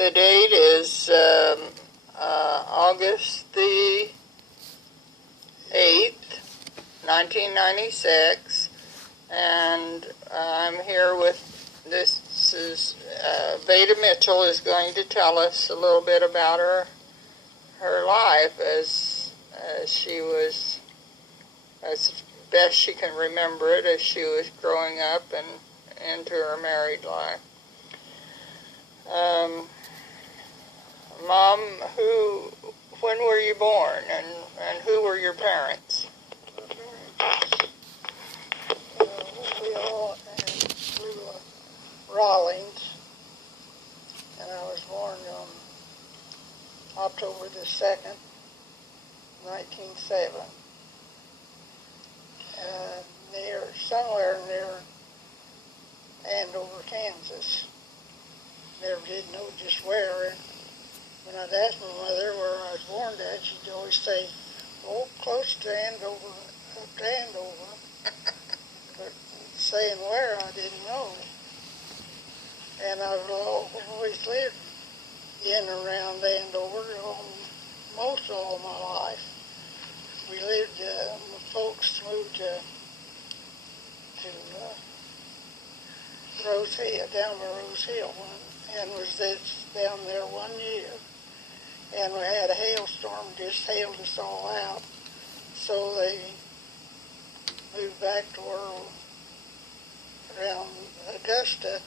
The date is August the 8th, 1996, and I'm here with, this is, Veda Mitchell is going to tell us a little bit about her life as she was, as best she can remember it, as she was growing up and into her married life. Mom, when were you born, and who were your parents? Will and Lula Rawlings, and I was born on October the 2nd, 1907, somewhere near Andover, Kansas. Never did know just where. And when I'd ask my mother where I was born at, she'd always say, "Oh, close to Andover, up to Andover." But saying where, I didn't know. And I've always lived in and around Andover most of all my life. We lived, my folks moved to Rose Hill, down by Rose Hill, and was down there 1 year. And we had a hailstorm, just hailed us all out. So they moved back to where, around Augusta,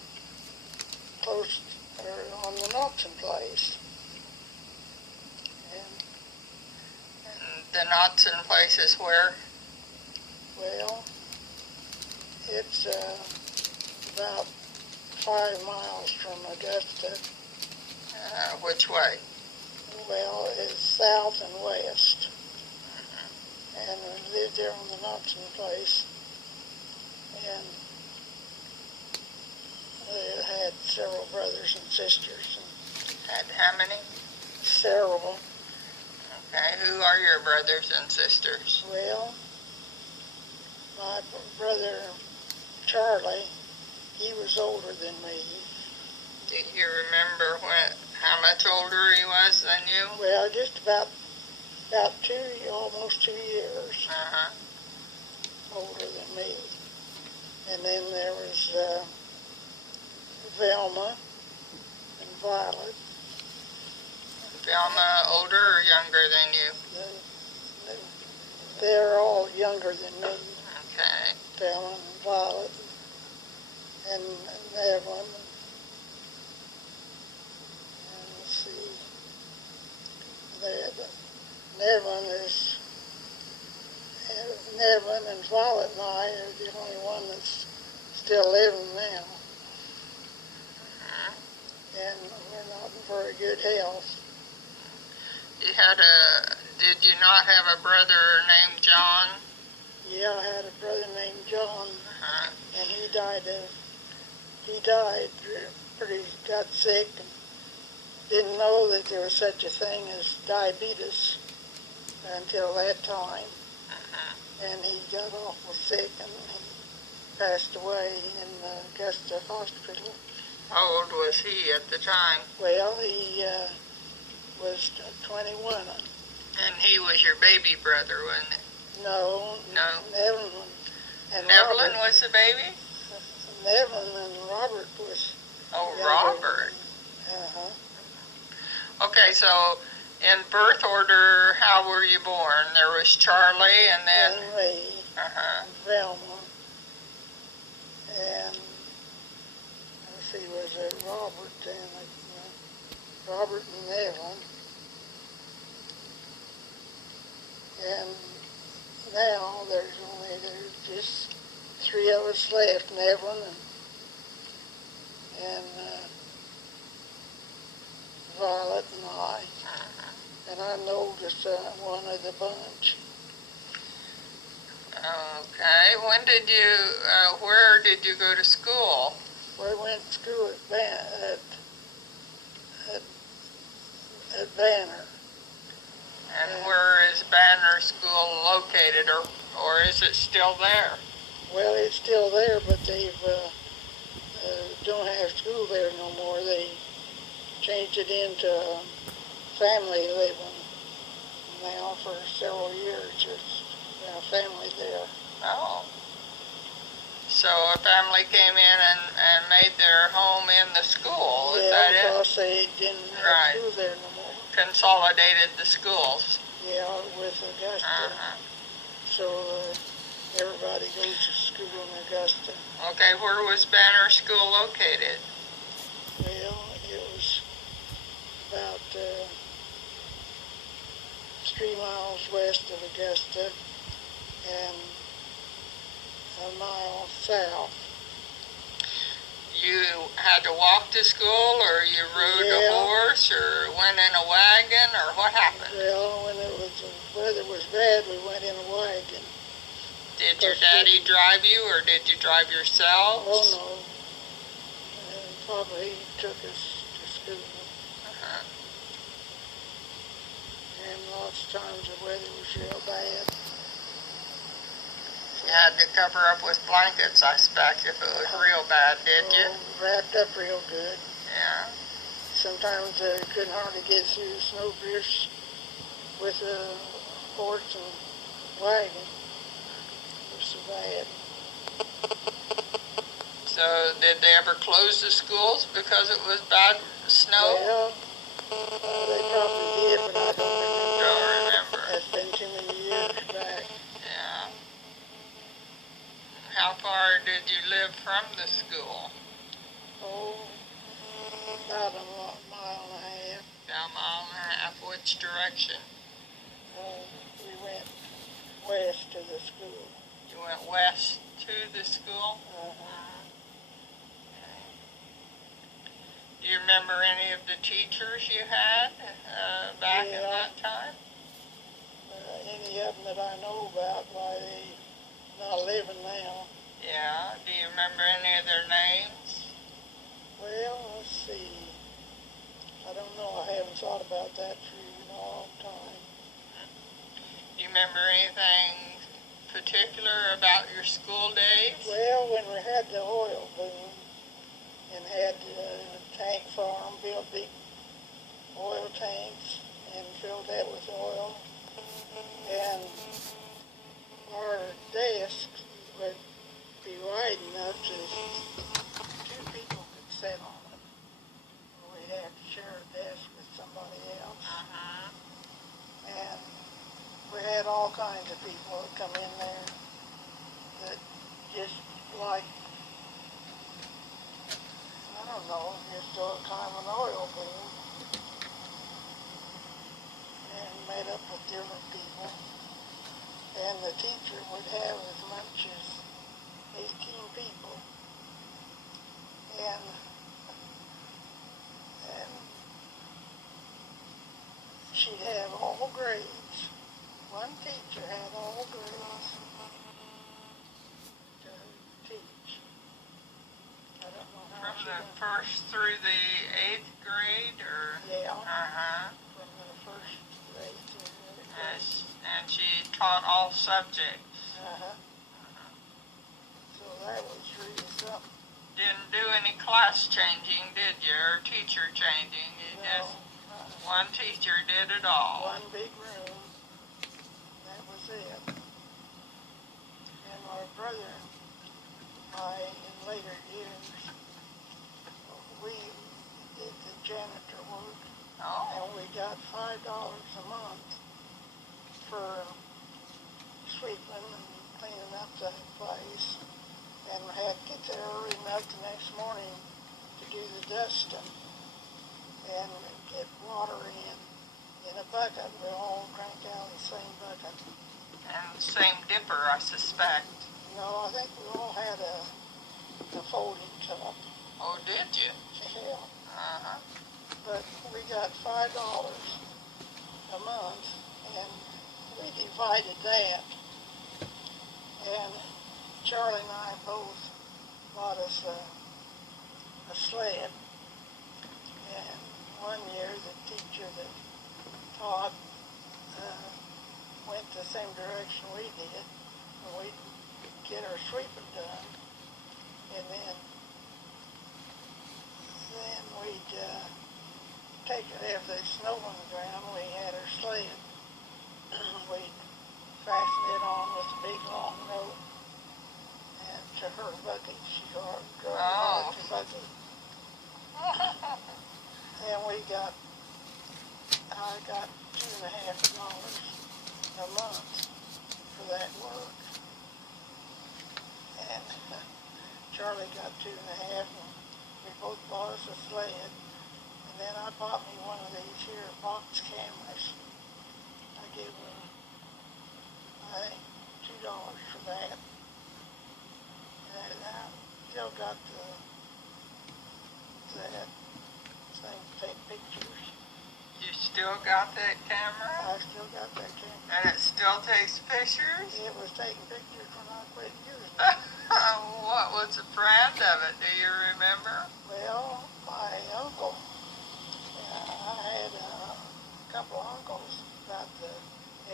close, or on the Knotson place. And the Knotson place is where? Well, it's about 5 miles from Augusta. Which way? Well, it's south and west. And we lived there on the Knotson place. And they had several brothers and sisters. Had how many? Several. Okay, who are your brothers and sisters? Well, my brother Charlie, he was older than me. Do you remember how much older he was than you? Well, just about almost 2 years older than me. And then there was Velma and Violet. Velma older or younger than you? They're all younger than me. Okay. Velma and Violet and Evelyn. And let's see. Evelyn and Violet and I are the only one that's still living now. And we're not in very good health. Did you not have a brother named John? Yeah, I had a brother named John, and he died, got sick, and didn't know that there was such a thing as diabetes until that time. And he got awful sick, and he passed away in Augusta Hospital. How old was he at the time? Well, he was 21. And he was your baby brother, wasn't he? No. Evelyn and Evelyn Robert was the baby? Evelyn and Robert was. Oh, Robert. Okay, so in birth order, how were you born? There was Charlie, and then Ray, Velma, and let's see, was it Robert and Robert and Evelyn, and now there's just 3 of us left, and Evelyn and Violet and I. And I'm the oldest one of the bunch. Okay. Where did you go to school? We went to school at Banner. And where is Banner School located, or is it still there? Well, it's still there, but they've don't have school there no more. They changed it into family living now for several years. It's been a family there. Oh. So a family came in and made their home in the school, is that Yeah, it? because they didn't have Right. school there no more. Consolidated the schools. Yeah, with Augusta. Uh-huh. So everybody goes to school in Augusta. Okay, where was Banner School located? Well, it was about 3 miles west of Augusta and a mile south. You had to walk to school, or you rode a Yeah. horse, or went in a wagon, or what happened? Well, when the weather was bad, we went in a wagon. Did your daddy drive you, or did you drive yourselves? Oh no. And probably he took us to school. Uh-huh. And lots of times the weather was real bad. You had to cover up with blankets, I expect, if it was real bad, did you? Wrapped up real good. Yeah. Sometimes couldn't hardly get through the snow drifts with a horse and wagon. It was so bad. So did they ever close the schools because it was bad snow? Well, they probably did, but I don't remember. Don't remember. That's been too many years back. Yeah. How far did you live from the school? Oh, about a mile and a half. About a mile and a half. Which direction? We went west to the school. You went west to the school? Do you remember any of the teachers you had back in that time? Any of them that I know about, why they not living now. Yeah. Do you remember any of their names? Well, let's see. I don't know. I haven't thought about that for a long time. Do you remember anything particular about your school days? Well, when we had the oil boom and had a tank farm, built big oil tanks and filled that with oil, and our desk would be wide enough to 2 people could sit on it. We'd have to share a desk with somebody else. And we had all kinds of people that come in there that just like, I don't know, just a kind of an oil boom, and made up with different people. And the teacher would have as much as 18 people. And she'd have all grades. One teacher had all grades to teach. I don't know how From the first through the 8th grade, or? Yeah, Uh-huh. from the first grade to the Yes. And she taught all subjects. So that was really something. Didn't do any class changing, did you? Or teacher changing? You just, one teacher did it all. One big room. That was it. And my brother and I, in later years, we did the janitor work, Oh. and we got $5 a month for sweeping and cleaning up the place, and we had to get there early enough the next morning to do the dusting and get water in a bucket. We all drank out of the same bucket. And same dipper, I suspect. No, I think we all had a folding cup. Oh, did you? Yeah. Uh-huh. But we got $5 a month, and we divided that. And Charlie and I both bought us a sled. And one year, the teacher that taught went the same direction we did, and we'd get our sweeping done. And then we'd take it after the snow on the ground. We had her sled. We fastened it on with a big long rope and to her buggy. She drove her buggy. And I got $2.50 a month for that work. And Charlie got 2.5, and we both bought us a sled. And then I bought me one of these here box cameras. I gave her, I think, $2 for that. And I still got that thing to take pictures. You still got that camera? I still got that camera. And it still takes pictures? It was taking pictures when I quit using it. What was the brand of it? Do you remember? Well, my uncle, I had a couple uncles about the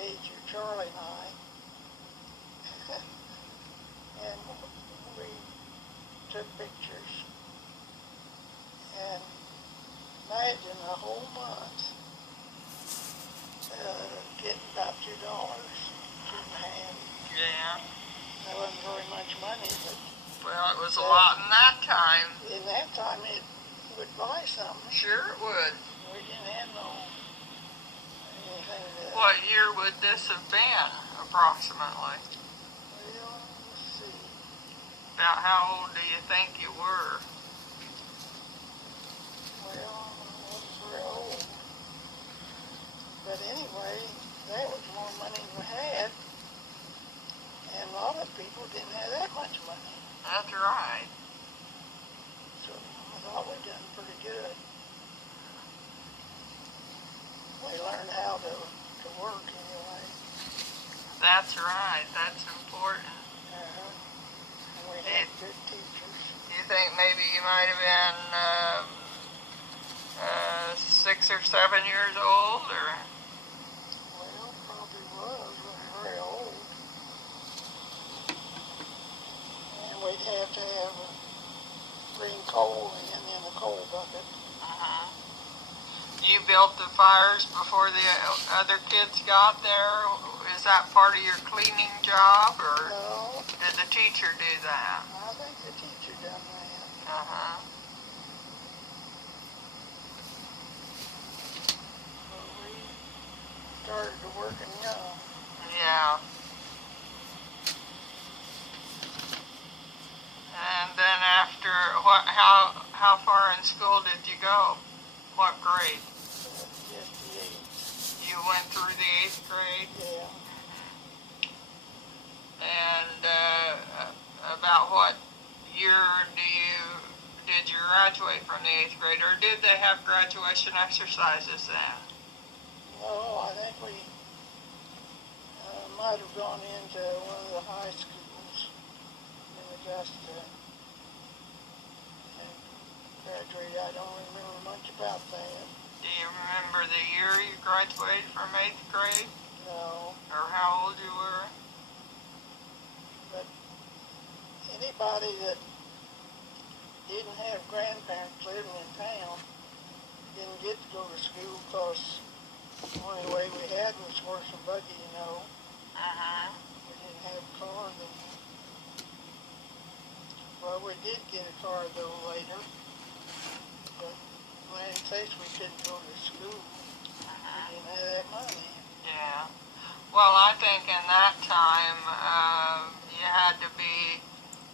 age of Charlie and I. And we took pictures. And imagine a whole month getting about $2, $2.50. Yeah. That wasn't very much money, but Well, it was a lot in that time. in that time it would buy something. Sure it would. We didn't have anything to... What year would this have been, approximately? Well, let's see. About how old do you think you were? Well, I wasn't very old. But anyway, that was more money than we had. And a lot of people didn't have that much money. That's right. So I thought we'd done pretty good. We learned how to work anyway. That's right. That's important. And we had good teachers. Do you think maybe you might have been 6 or 7 years old, or? Well, probably was. We were very old. And we'd have to have bring coal in a coal bucket. You built the fires before the other kids got there? Is that part of your cleaning job, or No, did the teacher do that? I think the teacher done that. Well, we started to working young. Yeah. And then after, how far in school did you go? What grade? Just the 8th. You went through the 8th grade? Yeah. And about what year did you graduate from the 8th grade, or did they have graduation exercises then? No, I think we might have gone into one of the high schools in Augusta and graduated. I don't remember much about that. Do you remember the year you graduated from 8th grade, No, or how old you were? but anybody that didn't have grandparents living in town didn't get to go to school because the only way we had was horse and buggy, you know. We didn't have a car then. Well, we did get a car though later, but in case we couldn't go to school, we didn't have that money. Yeah. Well, I think in that time, you had to be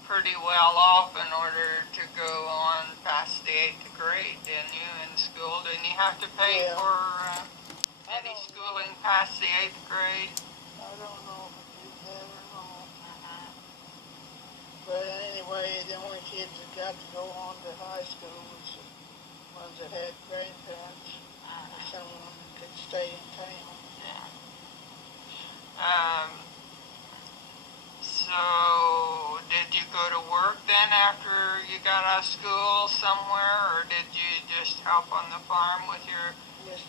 pretty well off in order to go on past the 8th grade, didn't you, in school? Didn't you have to pay Yeah. for any schooling past the 8th grade? I don't know if we did that or not. But anyway, the only kids that got to go on to high school was the ones that had grandparents or someone that could stay in town. Yeah. So, did you go to work then after you got out of school somewhere, or did you just help on the farm with your Yes.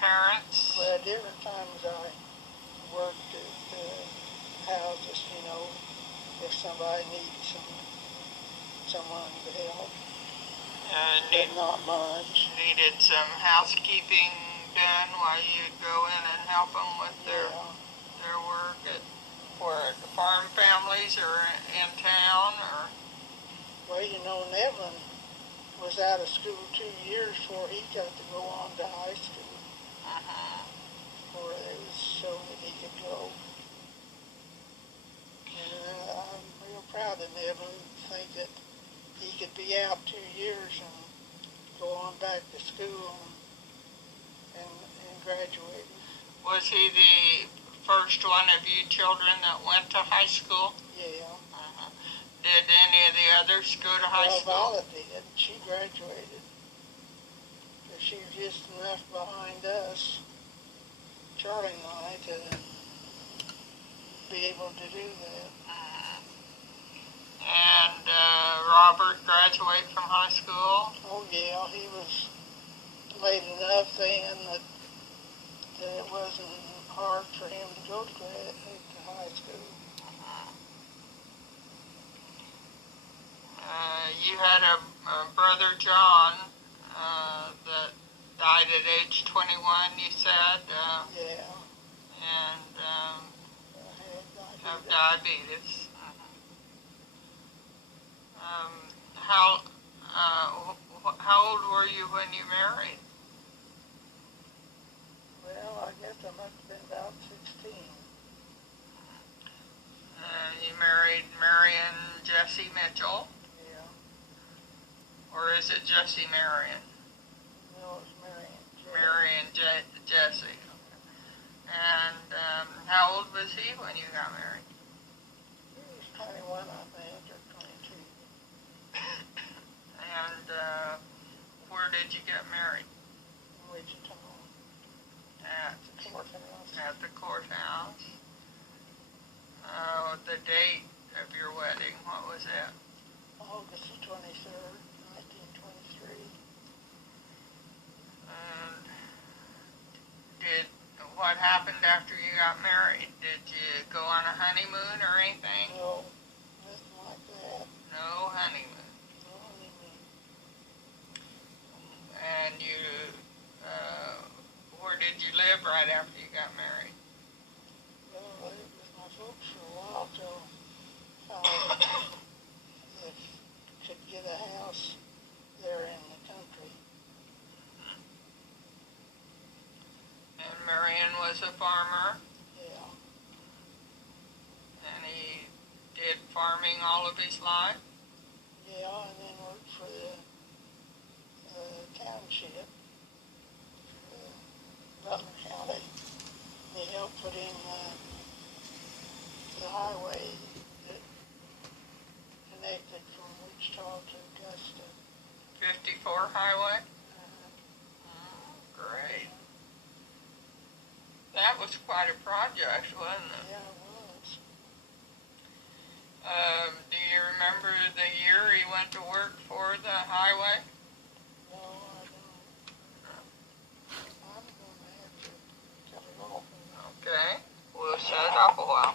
parents? Well, at different times I worked at houses, you know, if somebody needed someone to help. but not much. Needed some housekeeping done while you go in and help them with their work at where the farm families are in town, or Well, you know, Nevin was out of school 2 years before he got to go on to high school, where it was so that he could go. And I'm real proud of Nevin to think that he could be out 2 years and go on back to school and graduate. Was he the first one of you children that went to high school? Yeah. Did any of the others go to high school? Violet did. She graduated. But she was just enough behind us, Charlie and I, to be able to do that. And Robert graduated from high school? Oh yeah, he was late enough then that it wasn't hard for him to go to high school. You had a brother, John, that died at age 21, you said? Yeah. And Have of diabetes. How old were you when you married? Well, I guess I must have been about 16. You married Marion Jessie Mitchell? Yeah. Or is it Jessie Marion? No, it's Marion. Marion Jessie. And how old was he when you got married? He was 21, I think, or 22. And where did you get married? In Wichita. At The courthouse. At the courthouse. The date of your wedding, what was it? August the 23rd, 1923. And what happened after you got married? Did you go on a honeymoon or anything? No, nothing like that. No honeymoon. No honeymoon. And where did you live right after you got married? Well, I lived with my folks for a while till I could get a house there in the country. And Marion was a farmer? Yeah. And he did farming all of his life? Yeah, and then worked for the township, Butler County. He helped put in the highway that connected from Wichita to Augusta. 54 highway? Great. That was quite a project, wasn't it? Yeah, it was. Do you remember the year he went to work for the highway? No, I don't. I'm going to have to cut it off. Okay, we'll shut it off a while.